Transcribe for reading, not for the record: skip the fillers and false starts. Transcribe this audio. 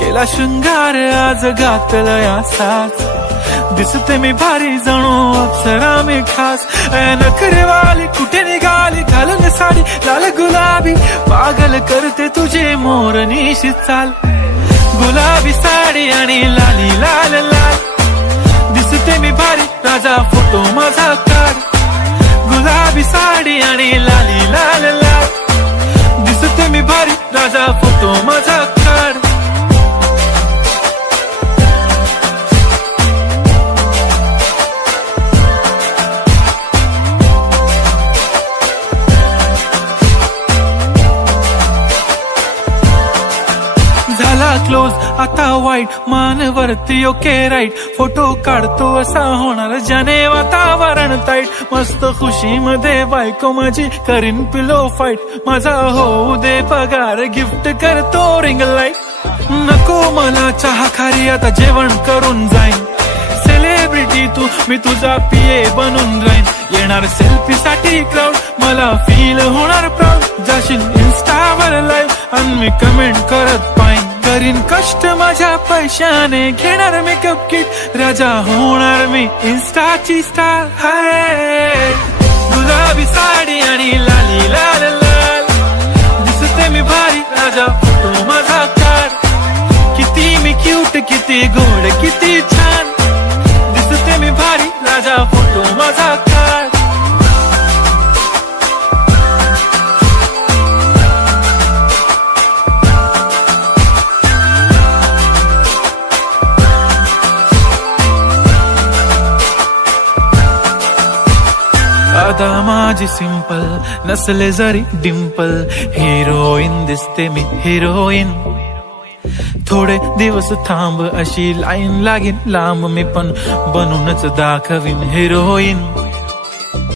केला शृंगार आज घातलं असाच दिसते मी भारी जणू अप्सरा मी खास नखरेवाली कुठे निघाली घालून साडी लाल गुलाबी पागल करते तुझे मोरनीशी चाल गुलाबी साडी आणि लाली लाल लाल दिसते मी भारी राजा फोटो माझा काढ गुलाबी साडी आणि लाली लाल लाल दिसते मी भारी राजा फोटो माझा काढ क्लोज आता वाईट मानवरती ओके राईट फोटो काढतो असा होणार ज्याने वातावरण ताईट मस्त खुशी मध्ये बायको माझी करीन पिलो फाईट माझा होऊ दे पगार गिफ्ट करतो रिंग लाईट नको मला चहा खारी आता जेवण करून जाईन सेलिब्रिटी तू मी तुझा पीए बनून राहीन येणार सेल्फी साठी क्राऊड मला फील होणार प्राऊड जाशील इन्स्टावर लाईव्ह आणि मी कमेंट करत पाहिन करीन कष्ट माझ्या पैशाने घेणार मेकअप किट राजा होणार मी इन्स्टाची स्टार हाय गुलाबी साडी आणि लाली लाल लाल दिसते मी भारी राजा फोटो माझा काढ किती मी क्यूट किती गोड किती छान दिसते मी भारी राजा फोटो माझा काढ आता माझी सिंपल नसले जरी डिंपल हिरोईन दिसते मी हिरोईन थोडे दिवस थांब अशी लाईन लागेल लांब मी पण बनूनच दाखवीन हिरोईन